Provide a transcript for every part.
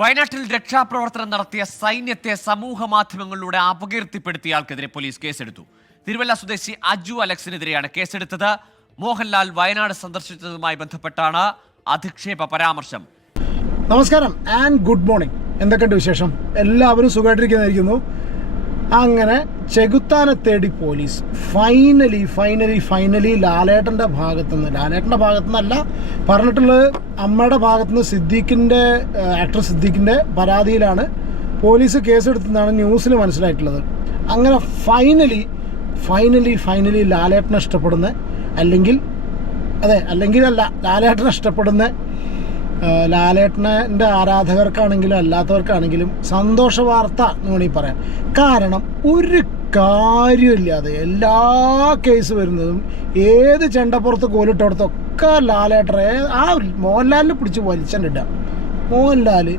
വയനാട്ടിൽ രക്ഷാപ്രവർത്തനം നടത്തിയ സൈന്യത്തെ സമൂഹ മാധ്യമങ്ങളിലൂടെ അപകീർത്തിപ്പെടുത്തിയയാൾക്കെതിരെ പോലീസ് കേസെടുത്തു. തിരുവല്ല സ്വദേശി അജു അലക്സിനെതിരെയാണ് കേസെടുത്തത്. മോഹൻലാൽ വയനാട് സന്ദർശിച്ചതുമായി ബന്ധപ്പെട്ടാണ് അധിക്ഷേപ പരാമർശം. നമസ്കാരം ആൻഡ് ഗുഡ് മോർണിംഗ്. എന്തൊക്കെയുണ്ട് വിശേഷം? എല്ലാവരും സുഖമായിട്ടിരിക്കുന്നതായിരിക്കുന്നു. അങ്ങനെ ചെകുത്താനെ തേടി പോലീസ് ഫൈനലി ലാലേട്ടൻ്റെ ഭാഗത്തുനിന്നല്ല പറഞ്ഞിട്ടുള്ളത്, അമ്മയുടെ ഭാഗത്തുനിന്ന് സിദ്ദീഖിൻ്റെ ആക്ടർ സിദ്ദീഖിൻ്റെ പരാതിയിലാണ് പോലീസ് കേസെടുത്തതെന്നാണ് ന്യൂസിൽ മനസ്സിലായിട്ടുള്ളത്. അങ്ങനെ ഫൈനലി ലാലേട്ടനെ ഇഷ്ടപ്പെടുന്ന ലാലേട്ടനെ ഇഷ്ടപ്പെടുന്ന ലാലേട്ടൻ്റെ ആരാധകർക്കാണെങ്കിലും അല്ലാത്തവർക്കാണെങ്കിലും സന്തോഷ വാർത്ത എന്ന് വേണമെങ്കിൽ പറയാം. കാരണം ഒരു കാര്യമില്ലാതെ എല്ലാ കേസ് വരുന്നതും ഏത് ചെണ്ടപ്പുറത്ത് കോലിട്ടോടത്തൊക്കെ ലാലേട്ടറെ ആ മോഹൻലാലിനെ പിടിച്ച് വലിച്ചിടുക. മോഹൻലാൽ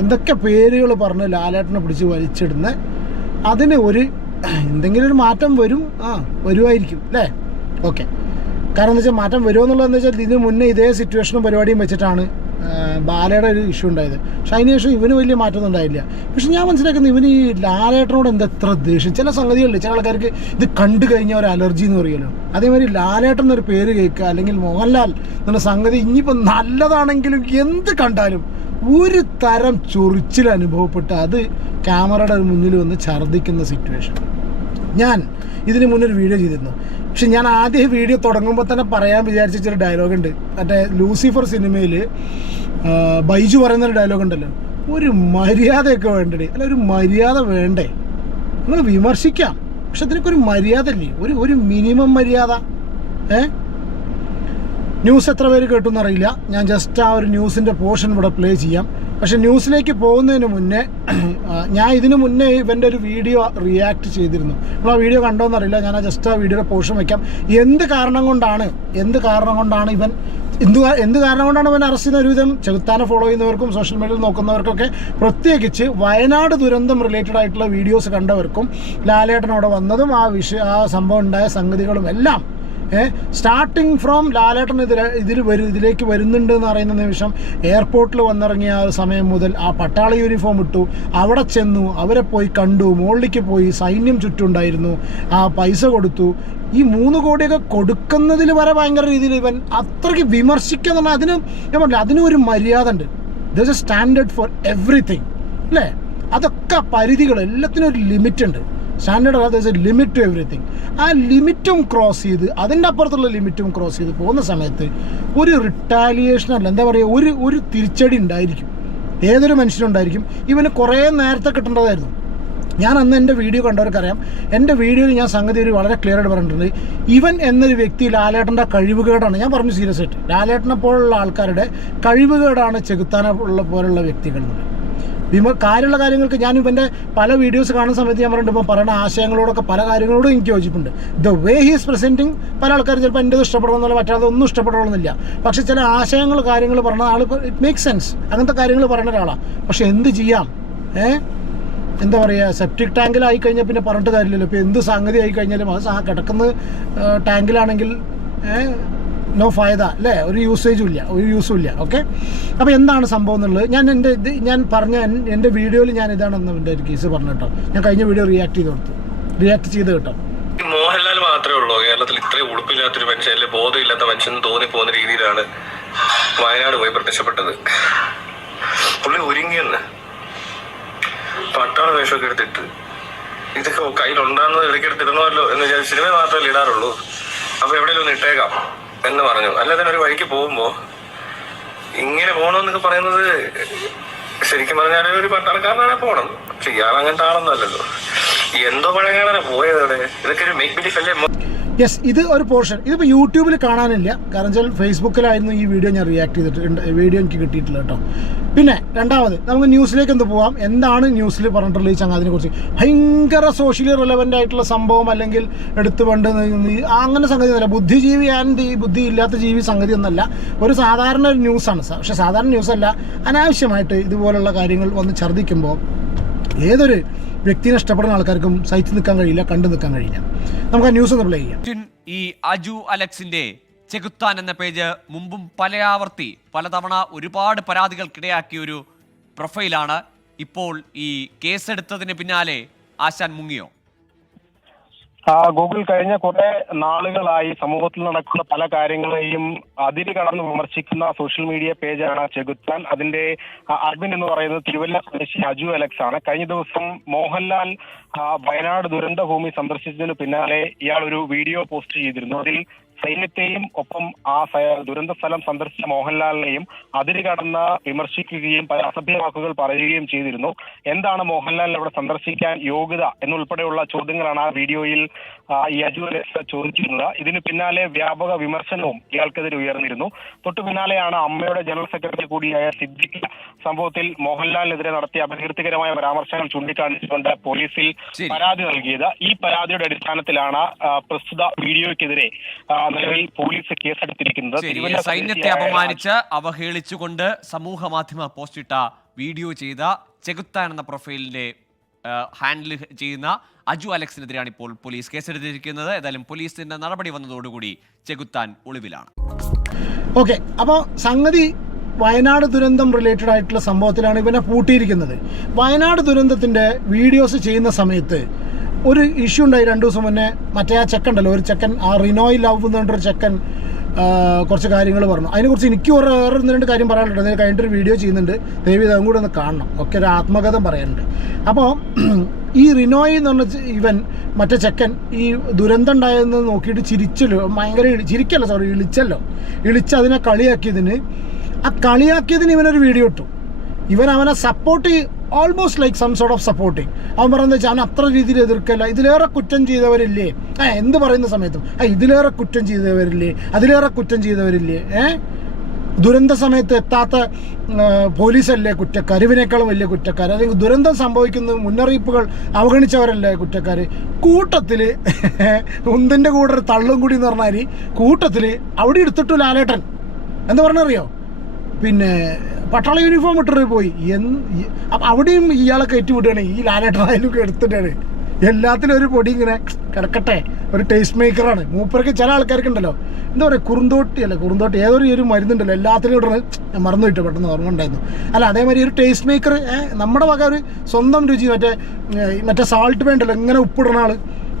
എന്തൊക്കെ പേരുകൾ പറഞ്ഞ് ലാലേട്ടനെ പിടിച്ച് വലിച്ചിടുന്ന അതിന് എന്തെങ്കിലും ഒരു മാറ്റം വരുമായിരിക്കും അല്ലേ? ഓക്കെ. കാരണം എന്താ വെച്ചാൽ മാറ്റം വരുമെന്നുള്ളതെന്ന് വെച്ചാൽ ഇതിന് മുന്നേ ഇതേ സിറ്റുവേഷനും പരിപാടിയും വെച്ചിട്ടാണ് ബാലയുടെ ഒരു ഇഷ്യൂ ഉണ്ടായത്. പക്ഷെ അതിന് ശേഷം ഇവന് വലിയ മാറ്റമൊന്നും ഉണ്ടായില്ല. പക്ഷെ ഞാൻ മനസ്സിലാക്കുന്നത് ഇവന് ഈ ലാലേട്ടനോട് എത്ര ദേഷ്യം. ചില സംഗതികളിൽ ചില ആൾക്കാർക്ക് ഇത് കണ്ടു കഴിഞ്ഞാൽ ഒരു അലർജി എന്ന് പറയുമല്ലോ, അതേമാതിരി ലാലേട്ടൻ എന്നൊരു പേര് കേൾക്കുക അല്ലെങ്കിൽ മോഹൻലാൽ എന്നുള്ള സംഗതി ഇനിയിപ്പോൾ നല്ലതാണെങ്കിലും എന്ത് കണ്ടാലും ഒരു തരം ചൊറിച്ചിൽ അനുഭവപ്പെട്ട് അത് ക്യാമറയുടെ മുന്നിൽ വന്ന് ഛർദ്ദിക്കുന്ന സിറ്റുവേഷൻ. ഞാൻ ഇതിന് മുന്നൊരു വീഡിയോ ചെയ്തിരുന്നു. പക്ഷെ ഞാൻ ആദ്യം വീഡിയോ തുടങ്ങുമ്പോൾ തന്നെ പറയാൻ വിചാരിച്ചൊരു ഡയലോഗുണ്ട്. മറ്റേ ലൂസിഫർ സിനിമയിൽ ബൈജു പറയുന്നൊരു ഡയലോഗ് ഉണ്ടല്ലോ, ഒരു മര്യാദയൊക്കെ വേണ്ടേ, അല്ല ഒരു മര്യാദ വേണ്ടേ? നിങ്ങൾ വിമർശിക്കാം, പക്ഷെ അതിനൊക്കെ ഒരു മര്യാദ ഇല്ലേ? ഒരു മിനിമം മര്യാദ. ന്യൂസ് എത്ര പേര് കേട്ടെന്നറിയില്ല. ഞാൻ ജസ്റ്റ് ആ ഒരു ന്യൂസിൻ്റെ പോർഷൻ ഇവിടെ പ്ലേ ചെയ്യാം. പക്ഷെ ന്യൂസിലേക്ക് പോകുന്നതിന് മുന്നേ ഞാൻ ഇതിന് മുന്നേ ഇവൻ്റെ ഒരു വീഡിയോ റിയാക്ട് ചെയ്തിരുന്നു. നമ്മൾ ആ വീഡിയോ കണ്ടോന്നറിയില്ല. ഞാൻ ജസ്റ്റ് ആ വീഡിയോയുടെ പോർഷൻ വയ്ക്കാം. എന്ത് കാരണം കൊണ്ടാണ് ഇവൻ അറസ്റ്റ് ചെയ്യുന്ന ഒരുവിധം ചെകുത്താനെ ഫോളോ ചെയ്യുന്നവർക്കും സോഷ്യൽ മീഡിയയിൽ നോക്കുന്നവർക്കൊക്കെ, പ്രത്യേകിച്ച് വയനാട് ദുരന്തം റിലേറ്റഡ് ആയിട്ടുള്ള വീഡിയോസ് കണ്ടവർക്കും ലാലേട്ടനോടെ വന്നതും ആ സംഭവം ഉണ്ടായ സംഗതികളും എല്ലാം സ്റ്റാർട്ടിങ് ഫ്രോം ലാലേട്ടൻ ഇതിലേക്ക് വരുന്നുണ്ട് എന്ന് പറയുന്ന നിമിഷം എയർപോർട്ടിൽ വന്നിറങ്ങിയ ആ സമയം മുതൽ ആ പട്ടാള യൂണിഫോം ഇട്ടു, അവിടെ ചെന്നു, അവരെ പോയി കണ്ടു, മുകളിലേക്ക് പോയി, സൈന്യം ചുറ്റുണ്ടായിരുന്നു, ആ പൈസ കൊടുത്തു, ഈ 3 കോടിയൊക്കെ കൊടുക്കുന്നതിൽ വരെ ഭയങ്കര രീതിയിൽ ഇവൻ അത്രയ്ക്ക് വിമർശിക്കുക എന്ന് പറഞ്ഞാൽ ഞാൻ പറഞ്ഞില്ല, അതിനും ഒരു മര്യാദ ഉണ്ട്. There is a standard for everything അല്ലേ? അതൊക്കെ പരിധികൾ, എല്ലാത്തിനും ഒരു ലിമിറ്റ് ഉണ്ട്. സ്റ്റാൻഡേർഡ് അല്ല, there is a limit to everything. ആ ലിമിറ്റും ക്രോസ് ചെയ്ത് അതിൻ്റെ അപ്പുറത്തുള്ള ലിമിറ്റും ക്രോസ് ചെയ്ത് പോകുന്ന സമയത്ത് ഒരു റിട്ടാലിയേഷൻ അല്ല, എന്താ പറയുക, ഒരു തിരിച്ചടി ഉണ്ടായിരിക്കും, ഏതൊരു മനുഷ്യനുണ്ടായിരിക്കും. ഇവന് കുറേ നേരത്തെ കിട്ടേണ്ടതായിരുന്നു. ഞാൻ അന്ന് എൻ്റെ വീഡിയോ കണ്ടവർക്കറിയാം. എൻ്റെ വീഡിയോയിൽ ഞാൻ സംഗതി വളരെ ക്ലിയർ ആയിട്ട് പറഞ്ഞിട്ടുണ്ട്. ഇവൻ എന്നൊരു വ്യക്തി ലാലേട്ടൻ്റെ കഴിവുകേടാണ്. ഞാൻ പറഞ്ഞു സീരിയസ് ആയിട്ട്, ലാലേട്ടനെ പോലുള്ള ആൾക്കാരുടെ കഴിവുകേടാണ് ചെകുത്താനെ പോലുള്ള വ്യക്തികൾ. കാര്യമുള്ള കാര്യങ്ങൾക്ക് ഞാൻ ഇവൻ്റെ പല വീഡിയോസ് കാണുന്ന സമയത്ത് ഞാൻ പറഞ്ഞിട്ട് പറയുന്ന ആശയങ്ങളോടൊക്കെ പല കാര്യങ്ങളോടും എനിക്ക് യോജിപ്പുണ്ട്. ദ വേ ഹീസ് പ്രസൻറ്റിങ് പല ആൾക്കാരും ചിലപ്പോൾ എൻ്റെത് ഇഷ്ടപ്പെടണമെന്നല്ല, മറ്റാതെ ഒന്നും ഇഷ്ടപ്പെടണമെന്നില്ല. പക്ഷേ ചില ആശയങ്ങൾ കാര്യങ്ങൾ പറഞ്ഞ ആൾ ഇറ്റ് മേക്ക് സെൻസ്, അങ്ങനത്തെ കാര്യങ്ങൾ പറയുന്ന ഒരാളാണ്. പക്ഷെ എന്ത് ചെയ്യാം? എന്താ പറയുക, സെപ്റ്റിക് ടാങ്കിലായി കഴിഞ്ഞാൽ പിന്നെ പറഞ്ഞിട്ട് കാര്യമില്ലല്ലോ. ഇപ്പോൾ എന്ത് സംഗതി ആയി കഴിഞ്ഞാലും അത് കിടക്കുന്ന ടാങ്കിലാണെങ്കിൽ നോ ഫായദ അല്ലേ? ഒരു യൂസും ഇല്ല. ഓക്കെ. അപ്പോൾ എന്താണ് സംഭവം എന്നുള്ളത് ഞാൻ പറഞ്ഞ എൻ്റെ വീഡിയോയിൽ ഞാൻ ഇതാണെന്ന് എൻ്റെ ഒരു കേസ് പറഞ്ഞു കേട്ടോ. ഞാൻ കഴിഞ്ഞ വീഡിയോ റിയാക്ട് ചെയ്ത് കേട്ടോ. മോഹൻലാൽ മാത്രമേ ഉള്ളൂ കേരളത്തിൽ ഇത്രയും ഉടുപ്പില്ലാത്തൊരു മനുഷ്യൻ, അല്ലെങ്കിൽ ബോധമില്ലാത്ത മനുഷ്യൻ തോന്നിപ്പോകുന്ന രീതിയിലാണ് വയനാട് പോയി പ്രത്യക്ഷപ്പെട്ടത്. പുള്ളി ഒരുങ്ങിയെന്ന് പട്ടാള വേഷമൊക്കെ എടുത്തിട്ട് ഇതൊക്കെ കയ്യിലുണ്ടാകുന്നത് ഇടയ്ക്കെടുത്ത് ഇടണമല്ലോ എന്ന് ഞാൻ സിനിമ മാത്രമല്ലേ ഇടാറുള്ളൂ, അപ്പൊ എവിടെയെങ്കിലും ഒന്ന് ഇട്ടേക്കാം എന്ന് പറഞ്ഞു. അല്ലാതെ ഒരു വഴിക്ക് പോകുമ്പോ ഇങ്ങനെ പോകണമെന്നൊക്കെ പറയുന്നത് ശരിക്കും പറഞ്ഞാൽ ഒരു പട്ടാളക്കാരനാണ് പോകണം. പക്ഷെ ഇയാൾ അങ്ങനത്തെ ആളൊന്നും അല്ലല്ലോ. എന്തോ പഴങ്ങളാണ് പോയത് അവിടെ. ഇതൊക്കെ ഒരു മേക്ക് ബിലീഫ് അല്ലേ? യെസ്, ഇത് ഒരു പോർഷൻ. ഇതിപ്പോൾ യൂട്യൂബിൽ കാണാനില്ല, കാരണം വെച്ചാൽ ഫേസ്ബുക്കിലായിരുന്നു ഈ വീഡിയോ ഞാൻ റിയാക്ട് ചെയ്തിട്ട് വീഡിയോ എനിക്ക് കിട്ടിയിട്ടില്ല കേട്ടോ. പിന്നെ രണ്ടാമത് നമുക്ക് ന്യൂസിലേക്ക് പോവാം. എന്താണ് ന്യൂസിൽ പറഞ്ഞിട്ടുള്ള ഈ ചങ്ങാതിനെ കുറിച്ച്? ഭയങ്കര സോഷ്യലി റിലവൻ്റ് ആയിട്ടുള്ള സംഭവം, അല്ലെങ്കിൽ എടുത്തു കൊണ്ട് അങ്ങനെ സംഗതി ഒന്നുമല്ല. ബുദ്ധിജീവി ആൻഡ് ഈ ബുദ്ധി ഇല്ലാത്ത ജീവി സംഗതി ഒന്നല്ല, ഒരു സാധാരണ ഒരു ന്യൂസാണ്. പക്ഷെ സാധാരണ ന്യൂസല്ല, അനാവശ്യമായിട്ട് ഇതുപോലുള്ള കാര്യങ്ങൾ വന്ന് ഛർദ്ദിക്കുമ്പോൾ ഏതൊരു വ്യക്തിനെ ഇഷ്ടപ്പെടുന്ന ആൾക്കാർക്കും സഹിച്ചു നിൽക്കാൻ കഴിയില്ല, കണ്ടു നിൽക്കാൻ കഴിയില്ല. നമുക്ക് ആ ന്യൂസ് ഒന്ന് പ്ലേ ചെയ്യാം. ഈ അജു അലക്സിന്റെ ചെകുത്താൻ എന്ന പേജ് മുമ്പും പലതവണ ഒരുപാട് പരാതികൾക്കിടയാക്കിയ ഒരു പ്രൊഫൈലാണ്. ഇപ്പോൾ ഈ കേസെടുത്തതിന് പിന്നാലെ ആശാൻ മുങ്ങിയോ? ഗൂഗിൾ കഴിഞ്ഞ കുറെ നാളുകളായി സമൂഹത്തിൽ നടക്കുന്ന പല കാര്യങ്ങളെയും അതിര് കടന്ന് വിമർശിക്കുന്ന സോഷ്യൽ മീഡിയ പേജാണ് ചെകുത്താൻ. അതിന്റെ അഡ്മിൻ എന്ന് പറയുന്നത് തിരുവല്ല സ്വദേശി അജു അലക്സ് ആണ്. കഴിഞ്ഞ ദിവസം മോഹൻലാൽ വയനാട് ദുരന്ത ഭൂമി സന്ദർശിച്ചതിന് പിന്നാലെ ഇയാൾ ഒരു വീഡിയോ പോസ്റ്റ് ചെയ്തിരുന്നു. അതിൽ സൈന്യത്തെയും ഒപ്പം ആ ദുരന്ത സ്ഥലം സന്ദർശിച്ച മോഹൻലാലിനെയും അതിര് കടന്ന് വിമർശിക്കുകയും പല അസഭ്യ വാക്കുകൾ പറയുകയും ചെയ്തിരുന്നു. എന്താണ് മോഹൻലാലിനെ അവിടെ സന്ദർശിക്കാൻ യോഗ്യത എന്നുൾപ്പെടെയുള്ള ചോദ്യങ്ങളാണ് ആ വീഡിയോയിൽ ഈ അജു അലക്സ് ചോദിച്ചിരുന്നത്. ഇതിന് പിന്നാലെ വ്യാപക വിമർശനവും ഇയാൾക്കെതിരെ ഉയർന്നിരുന്നു. തൊട്ടു പിന്നാലെയാണ് അമ്മയുടെ ജനറൽ സെക്രട്ടറി കൂടിയായ സിദ്ദിഖ് സംഭവത്തിൽ മോഹൻലാലിനെതിരെ നടത്തിയ അപകീർത്തികരമായ പരാമർശങ്ങൾ ചൂണ്ടിക്കാണിച്ചുകൊണ്ട് പോലീസിൽ പരാതി നൽകിയത്. ഈ പരാതിയുടെ അടിസ്ഥാനത്തിലാണ് പ്രസ്തുത വീഡിയോയ്ക്കെതിരെ നിലവിൽ പോലീസ് കേസെടുത്തിരിക്കുന്നത്. സൈന്യത്തെ അപമാനിച്ച് അവഹേളിച്ചുകൊണ്ട് സമൂഹ മാധ്യമ പോസ്റ്റിട്ട വീഡിയോ ചെയ്ത ചെകുത്താൻ എന്ന പ്രൊഫൈലിന്റെ ഹാൻഡിൽ ചെയ്യുന്ന അജു അലക്സിനെതിരെയാണ് ഇപ്പോൾ പോലീസ് കേസെടുത്തിരിക്കുന്നത്. ഏതായാലും പോലീസിന്റെ നടപടി വന്നതോടുകൂടി ചെകുത്താൻ ഒളിവിലാണ്. ഓക്കെ, അപ്പോൾ സംഗതി വയനാട് ദുരന്തം റിലേറ്റഡ് ആയിട്ടുള്ള സംഭവത്തിലാണ് ഇവനെ പൂട്ടിയിരിക്കുന്നത്. വയനാട് ദുരന്തത്തിൻ്റെ വീഡിയോസ് ചെയ്യുന്ന സമയത്ത് ഒരു ഇഷ്യൂ ഉണ്ടായി 2 ദിവസം മുന്നേ. മറ്റേ ആ ചെക്കൻ ഉണ്ടല്ലോ, ഒരു ചെക്കൻ, ആ റിനോയ് ലവ് എന്ന് പറഞ്ഞൊരു ചെക്കൻ കുറച്ച് കാര്യങ്ങൾ പറഞ്ഞു. അതിനെക്കുറിച്ച് എനിക്ക് വേറെ 1-2 കാര്യം പറയാനുണ്ട്. അതിന് കഴിഞ്ഞിട്ടൊരു വീഡിയോ ചെയ്യുന്നുണ്ട്, ദയവ് ഇതും കൂടെ ഒന്ന് കാണണം. ഒക്കെ ഒരു ആത്മകഥം പറയാനുണ്ട്. അപ്പോൾ ഈ റിനോയ് എന്ന് പറഞ്ഞ ഇവൻ മറ്റേ ചെക്കൻ ഈ ദുരന്തം ഉണ്ടായതെന്ന് നോക്കിയിട്ട് ചിരിച്ചല്ലോ, ഭയങ്കര ഇളിച്ച് അതിനെ കളിയാക്കിയതിന് ഇവനൊരു വീഡിയോ ഇട്ടു. ഇവൻ അവനെ support almost like some sort of supporting. അവൻ പറയുന്നത് വെച്ചാൽ അവൻ അത്ര രീതിയിൽ എതിർക്കല്ല, ഇതിലേറെ കുറ്റം ചെയ്തവരില്ലേ, എന്ത് പറയുന്ന സമയത്തും ഇതിലേറെ കുറ്റം ചെയ്തവരില്ലേ, അതിലേറെ കുറ്റം ചെയ്തവരില്ലേ, ദുരന്ത സമയത്ത് എത്താത്ത പോലീസല്ലേ കുറ്റക്കാർ, ഇവനേക്കാളും വലിയ കുറ്റക്കാർ, അല്ലെങ്കിൽ ദുരന്തം സംഭവിക്കുന്ന മുന്നറിയിപ്പുകൾ അവഗണിച്ചവരല്ലേ കുറ്റക്കാർ. കൂട്ടത്തിൽ ഒന്നിൻ്റെ കൂടെ ഒരു തള്ളും കൂടി എന്ന് പറഞ്ഞാൽ കൂട്ടത്തിൽ അവിടെ എടുത്തിട്ടു ലാലേട്ടൻ എന്താ പറഞ്ഞറിയോ, പിന്നെ പട്ടാള യൂണിഫോം ഇട്ടിട്ട് പോയി. അപ്പം അവിടെയും ഇയാളെ കയറ്റി വിടുകയാണ്. ഈ ലാലേട്ടനായാലും എടുത്തിട്ടാണ് എല്ലാത്തിലും ഒരു പൊടി ഇങ്ങനെ കിടക്കട്ടെ. ഒരു ടേസ്റ്റ് മേക്കറാണ് മൂപ്പർക്ക്. ചില ആൾക്കാർക്കുണ്ടല്ലോ എന്താ പറയുക, കുറുന്തോട്ടി ഏതൊരു മരുന്നുണ്ടല്ലോ എല്ലാത്തിലും ഇടണം. ഞാൻ മറന്നു കിട്ടും, പെട്ടെന്ന് ഓർമ്മ ഉണ്ടായിരുന്നു. അല്ല, അതേമാതിരി ഒരു ടേസ്റ്റ് മേക്കർ, നമ്മുടെ വക ഒരു സ്വന്തം രുചി, മറ്റേ സാൾട്ട് വേണ്ടല്ലോ ഇങ്ങനെ ഉപ്പിടുന്ന ആൾ.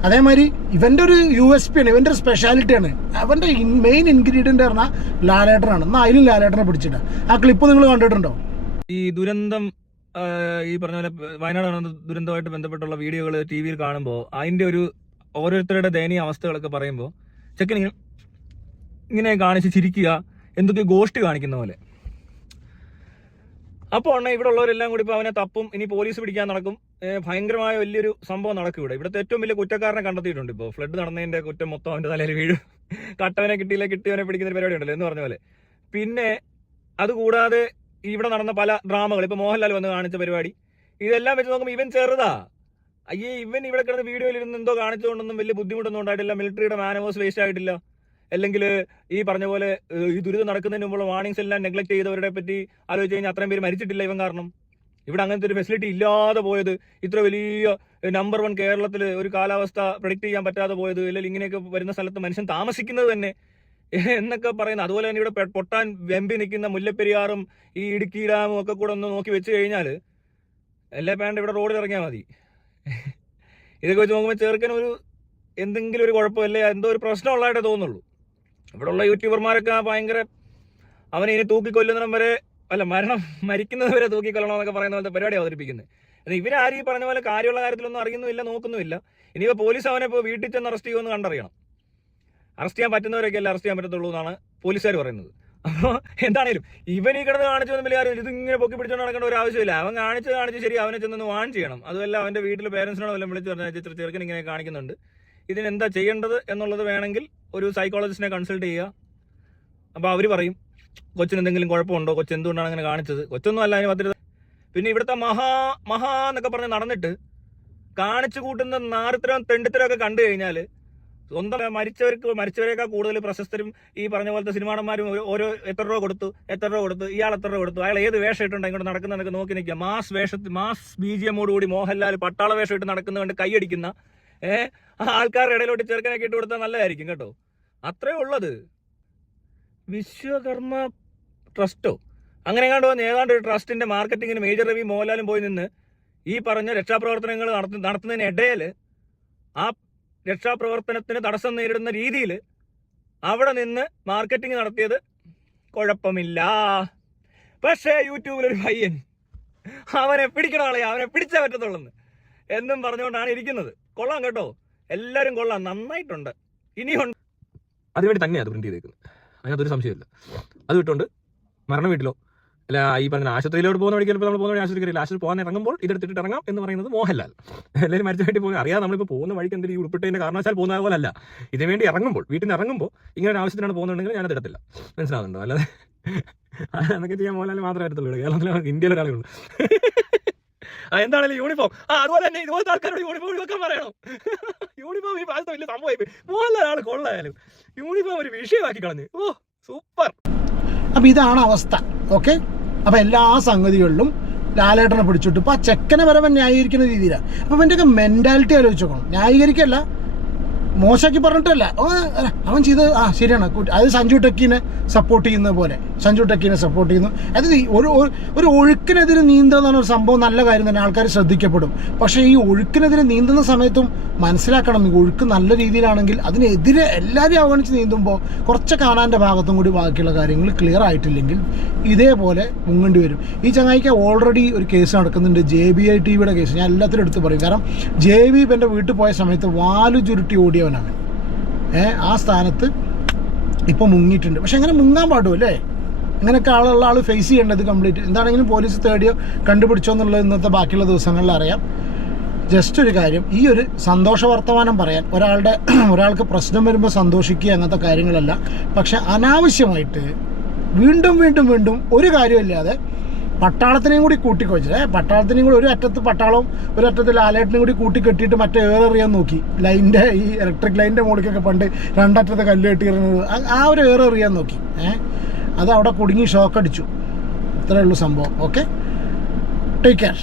അതേമാതിരി ഇവൻ്റെ ഒരു USP ആണ്, ഇവൻ്റെ ഒരു സ്പെഷ്യാലിറ്റിയാണ്. അവൻ്റെ മെയിൻ ഇൻഗ്രീഡിയൻ്റ് പറഞ്ഞാൽ ലാലേട്ടനാണ്. എന്നാൽ അതിലും ലാലേട്ടനെ പിടിച്ചിട്ട് ആ ക്ലിപ്പ് നിങ്ങൾ കണ്ടിട്ടുണ്ടോ? ഈ ദുരന്തം ഈ പറഞ്ഞ പോലെ വയനാട് ദുരന്തമായിട്ട് ബന്ധപ്പെട്ടുള്ള വീഡിയോകൾ TV കാണുമ്പോൾ അതിൻ്റെ ഒരു ഓരോരുത്തരുടെ ദയനീയ അവസ്ഥകളൊക്കെ പറയുമ്പോൾ ചെക്കൻ ഇങ്ങനെ കാണിച്ച് ചിരിക്കുക, എന്തൊക്കെ ഗോഷ്ടി കാണിക്കുന്ന പോലെ. അപ്പോൾ ആണ് ഇവിടെ ഉള്ളവരെല്ലാം കൂടി ഇപ്പോൾ അവനെ തപ്പും, ഇനി പോലീസ് പിടിക്കാൻ നടക്കും, ഭയങ്കരമായ വലിയൊരു സംഭവം നടക്കും ഇവിടെ. ഇവിടുത്തെ ഏറ്റവും വലിയ കുറ്റക്കാരനെ കണ്ടെത്തിയിട്ടുണ്ട്. ഇപ്പോൾ ഫ്ലഡ് നടന്നതിൻ്റെ കുറ്റം മൊത്തം അവൻ്റെ തലയിൽ വീഴും. കട്ടവനെ കിട്ടിയവനെ പിടിക്കുന്ന പരിപാടി ഉണ്ടല്ലോ എന്ന് പറഞ്ഞ പോലെ. പിന്നെ അതുകൂടാതെ ഇവിടെ നടന്ന പല ഡ്രാമകൾ, ഇപ്പോൾ മോഹൻലാൽ വന്ന് കാണിച്ച പരിപാടി, ഇതെല്ലാം വെച്ച് നോക്കുമ്പോൾ ഇവൻ ചെറുതാ. ഇവൻ ഇവിടെ കിടന്ന് വീഡിയോയിൽ ഇരുന്ന് എന്തോ കാണിച്ചുകൊണ്ടൊന്നും വലിയ ബുദ്ധിമുട്ടൊന്നും ഉണ്ടായിട്ടില്ല. മിലിറ്ററിയുടെ മാനവേഴ്സ് വേസ്റ്റ് ആയിട്ടില്ല. അല്ലെങ്കിൽ ഈ പറഞ്ഞ പോലെ ഈ ദുരിതം നടക്കുന്നതിന് മുമ്പുള്ള വാർണിംഗ്സ് എല്ലാം നെഗ്ലക്ട് ചെയ്തവരുടെ പറ്റി ആലോചിച്ച് കഴിഞ്ഞാൽ അത്രയും പേര് മരിച്ചിട്ടില്ല ഇവൻ കാരണം. ഇവിടെ അങ്ങനത്തെ ഒരു ഫെസിലിറ്റി ഇല്ലാതെ പോയത്, ഇത്ര വലിയ നമ്പർ 1 കേരളത്തിൽ ഒരു കാലാവസ്ഥ പ്രഡിക്റ്റ് ചെയ്യാൻ പറ്റാതെ പോയത്, അല്ലെങ്കിൽ ഇങ്ങനെയൊക്കെ വരുന്ന സ്ഥലത്ത് മനുഷ്യൻ താമസിക്കുന്നത് തന്നെ എന്നൊക്കെ പറയുന്നത്. അതുപോലെ തന്നെ ഇവിടെ പൊട്ടാൻ വെമ്പി നിൽക്കുന്ന മുല്ലപ്പെരിയാറും ഈ ഇടുക്കി ഡാമും ഒക്കെ കൂടെ ഒന്ന് നോക്കി വെച്ച് കഴിഞ്ഞാൽ എല്ലാ പേണ്ട് ഇവിടെ റോഡിൽ ഇറങ്ങിയാൽ മതി. ഇതൊക്കെ വെച്ച് നോക്കുമ്പോൾ ചെറുക്കൻ ഒരു എന്തെങ്കിലും ഒരു കുഴപ്പമില്ല, എന്തോ ഒരു പ്രശ്നമുള്ളതായിട്ടേ തോന്നുള്ളൂ. ഇവിടെ ഉള്ള യൂട്യൂബർമാരൊക്കെ ഭയങ്കര അവനെ ഇനി തൂക്കിക്കൊല്ലുന്നിടം വരെ, അല്ല മരിക്കുന്നത് വരെ തൂക്കിക്കൊല്ലണമെന്നൊക്കെ പറയുന്ന പോലത്തെ പരിപാടി അവതരിപ്പിക്കുന്നത്. ഇവരാരും ഈ പറഞ്ഞ പോലെ കാര്യമുള്ള കാര്യത്തിലൊന്നും അറിയുന്നുമില്ല, നോക്കുന്നുമില്ല. ഇനിയിപ്പോൾ പോലീസ് അവനെ ഇപ്പോൾ വീട്ടിൽ ചെന്ന് അറസ്റ്റ് ചെയ്യുമെന്ന് കണ്ടറിയണം. അറസ്റ്റ് ചെയ്യാൻ പറ്റുന്നവരൊക്കെ അല്ല അറസ്റ്റ് ചെയ്യാൻ പറ്റത്തുള്ളൂ എന്നാണ് പോലീസുകാർ പറയുന്നത്. അപ്പോൾ എന്താണേലും ഇവൻ ഈ കിടന്ന് കാണിച്ചൊന്നും വലിയ കാര്യം, ഇതിങ്ങനെ പൊക്കി പിടിച്ചോണ്ട് നടക്കേണ്ട ഒരു ആവശ്യമില്ല. അവൻ കാണിച്ച് ശരി, അവനെ ചെന്നൊന്ന് വാൺ ചെയ്യണം. അതുമല്ല അവൻ്റെ വീട്ടിൽ പേരൻസിനോട് വല്ലതും വിളിച്ച് പറഞ്ഞാൽ ചെറുക്കൻ ഇങ്ങനെ കാണിക്കുന്നുണ്ട്, ഇതിനെന്താ ചെയ്യേണ്ടത് എന്നുള്ളത് വേണമെങ്കിൽ ഒരു സൈക്കോളജിസ്റ്റിനെ കൺസൾട്ട് ചെയ്യുക. അപ്പോൾ അവർ പറയും കൊച്ചിന് എന്തെങ്കിലും കുഴപ്പമുണ്ടോ, കൊച്ചു എന്തുകൊണ്ടാണ് അങ്ങനെ കാണിച്ചത്. കൊച്ചൊന്നും അല്ല അതിന് ഭദ്രത. പിന്നെ ഇവിടുത്തെ മഹാ എന്നൊക്കെ പറഞ്ഞ് നടന്നിട്ട് കാണിച്ചു കൂട്ടുന്ന നാറിത്തരം തെണ്ടിത്തരമൊക്കെ കണ്ടു കഴിഞ്ഞാൽ സ്വന്തം മരിച്ചവരെക്കാൾ കൂടുതൽ പ്രശസ്തരും ഈ പറഞ്ഞ പോലത്തെ സിനിമാടന്മാരും ഓരോ എത്ര രൂപ കൊടുത്തു, ഇയാൾ എത്ര രൂപ കൊടുത്തു, അയാൾ ഏത് വേഷം ഇട്ടുണ്ട് ഇങ്ങോട്ട് നടക്കുന്നതൊക്കെ നോക്കി നിൽക്കുക. മാസ് BGM കൂടി മോഹൻലാൽ പട്ടാള വേഷം ഇട്ട് നടക്കുന്ന കണ്ട് കൈയടിക്കുന്ന ആൾക്കാരുടെ ഇടയിലോട്ട് ചെറുക്കനൊക്കെ ഇട്ട് കൊടുത്താൽ നല്ലതായിരിക്കും കേട്ടോ. അത്രേ ഉള്ളത്. വിശ്വകർമ്മ ട്രസ്റ്റോ അങ്ങനെ ഏതാണ്ട് ഒരു ട്രസ്റ്റിന്റെ മാർക്കറ്റിങ്ങിന് മേജർ രവി മോഹൻലാലും പോയി നിന്ന് ഈ പറഞ്ഞ രക്ഷാപ്രവർത്തനങ്ങൾ നടത്തുന്നതിനിടയിൽ ആ രക്ഷാപ്രവർത്തനത്തിന് തടസ്സം നേരിടുന്ന രീതിയിൽ അവിടെ നിന്ന് മാർക്കറ്റിംഗ് നടത്തിയത് കുഴപ്പമില്ല. പക്ഷേ യൂട്യൂബിലൊരു പയ്യൻ അവനെ പിടിക്കണ ആളെ അവനെ പിടിച്ചേ പറ്റത്തുള്ളൂ എന്നും പറഞ്ഞുകൊണ്ടാണ് ഇരിക്കുന്നത്. കൊള്ളാം കേട്ടോ, എല്ലാവരും കൊള്ളാം, നന്നായിട്ടുണ്ട്, ഇനിയുണ്ട്. അതിനുവേണ്ടി തന്നെയാണ് അത് പ്രിന്റ് ചെയ്തേക്കുന്നത്, അതിനകത്തൊരു സംശയമില്ല. അത് വിട്ടുകൊണ്ട് മരണ വീട്ടിലോ അല്ല ഈ പറഞ്ഞ ആശുപത്രിയിലോട്ട് പോകുന്ന വഴിക്ക് നമ്മൾ പോകുന്ന വഴി ആശുപത്രി പോകാൻ ഇറങ്ങുമ്പോൾ ഇതെടുത്തിട്ട് ഇറങ്ങാം എന്ന് പറയുന്നത് മോഹൻലാൽ. എല്ലാവരും മരിച്ച വീട്ടിൽ പോയി അറിയാം, നമ്മളിപ്പോൾ പോകുന്ന വഴിക്ക് എന്തെങ്കിലും ഈ ഉൾപ്പെട്ടതിന്റെ കാരണവശാൽ പോകുന്ന പോലെ അല്ല. ഇതിനു വേണ്ടി ഇറങ്ങുമ്പോൾ, വീട്ടിൽ നിന്ന് ഇറങ്ങുമ്പോൾ ഇങ്ങനെ ഒരു ആവശ്യത്തിനാണ് പോകുന്നുണ്ടെങ്കിൽ ഞാനത് എടുത്തില്ല. മനസ്സിലാവുന്നുണ്ടോ? അല്ലാതെ അതൊക്കെ ചെയ്യാൻ മോഹൻലാൽ മാത്രമേ എടുത്തുള്ളൂ. കേരളത്തിലെ ഇന്ത്യയിൽ ഒരാളേ ഉള്ളൂ. എന്താണെങ്കിലും യൂണിഫോം അതുപോലെ തന്നെ ഇതുപോലത്തെ ആൾക്കാരോട് യൂണിഫോം ഒഴിവാക്കാൻ പറയണം. യൂണിഫോം ഈ പ്രാവശ്യത്തെ വലിയ സംഭവമായി. മോഹൻലാൽ ആൾ കൊള്ളായാലും യൂണിഫോം ഒരു വിഷയമാക്കി കളഞ്ഞു. ഓ സൂപ്പർ. അപ്പൊ ഇതാണ് അവസ്ഥ. ഓക്കെ, അപ്പൊ എല്ലാ സംഗതികളിലും ലാലേട്ടനെ പിടിച്ചിട്ട് ഇപ്പൊ ആ ചെക്കനെ വരവൻ ന്യായീകരിക്കുന്ന രീതിയിലാണ്. അപ്പൊ അവൻ്റെയൊക്കെ മെന്റാലിറ്റി ആലോചിച്ച് നോക്കണം. ന്യായീകരിക്കല്ല, മോശമാക്കി പറഞ്ഞിട്ടല്ല, അവൻ ചെയ്ത് ശരിയാണ്. അത് സഞ്ജു ടെക്കിനെ സപ്പോർട്ട് ചെയ്യുന്ന പോലെ സഞ്ജു ടെക്കിനെ സപ്പോർട്ട് ചെയ്യുന്നു. അത് ഒരു ഒഴുക്കിനെതിരെ നീന്തുക എന്ന് പറഞ്ഞൊരു സംഭവം നല്ല കാര്യം തന്നെ, ആൾക്കാർ ശ്രദ്ധിക്കപ്പെടും. പക്ഷേ ഈ ഒഴുക്കിനെതിരെ നീന്തുന്ന സമയത്തും മനസ്സിലാക്കണം, ഈ ഒഴുക്ക് നല്ല രീതിയിലാണെങ്കിൽ അതിനെതിരെ എല്ലാവരും അവഗണിച്ച് നീന്തുമ്പോൾ കുറച്ച് കാണാൻ്റെ ഭാഗത്തും കൂടി ബാക്കിയുള്ള കാര്യങ്ങൾ ക്ലിയർ ആയിട്ടില്ലെങ്കിൽ ഇതേപോലെ മുങ്ങേണ്ടി വരും. ഈ ചങ്ങായിക്ക് ഓൾറെഡി ഒരു കേസ് നടക്കുന്നുണ്ട്, JBI TV കേസ്. ഞാൻ എല്ലാത്തിനും എടുത്ത് പറയും, കാരണം JB എൻ്റെ വീട്ടിൽ പോയ സമയത്ത് വാലു ചുരുട്ടി ഓടിയവനാണ്. ആ സ്ഥാനത്ത് ഇപ്പോൾ മുങ്ങിയിട്ടുണ്ട്. പക്ഷെ അങ്ങനെ മുങ്ങാൻ പാടുമല്ലേ? അങ്ങനെയൊക്കെ ആൾ ഫേസ് ചെയ്യേണ്ടത് കംപ്ലീറ്റ്. എന്താണെങ്കിലും പോലീസ് തേടിയോ കണ്ടുപിടിച്ചോ എന്നുള്ളത് ഇന്നത്തെ ബാക്കിയുള്ള ദിവസങ്ങളിൽ അറിയാം. ജസ്റ്റ് ഒരു കാര്യം, ഈ ഒരു സന്തോഷ വർത്തമാനം പറയാൻ ഒരാൾക്ക് പ്രശ്നം വരുമ്പോൾ സന്തോഷിക്കുക അങ്ങനത്തെ കാര്യങ്ങളല്ല. പക്ഷെ അനാവശ്യമായിട്ട് വീണ്ടും ഒരു കാര്യമില്ലാതെ പട്ടാളത്തിനെയും കൂടി കൂട്ടിക്കൊഴിച്ചത്, പട്ടാളത്തിനെയും കൂടി ഒരു അറ്റത്ത് പട്ടാളവും ഒരു അറ്റത്ത് ലാലേട്ടനെയും കൂടി കൂട്ടിക്കെട്ടിയിട്ട് മറ്റേ ഏറെറിയാൻ നോക്കി. ലൈനിൻ്റെ ഈ ഇലക്ട്രിക് ലൈനിൻ്റെ മുകളിലേക്കൊക്കെ പണ്ട് രണ്ടറ്റത്ത് കല്ല് കെട്ടിയിരുന്നത്, ആ ഒരു ഏറെറിയാൻ നോക്കി. അത് അവിടെ കുടുങ്ങി ഷോക്കടിച്ചു. ഇത്രയേ ഉള്ളൂ സംഭവം. Okay, take care.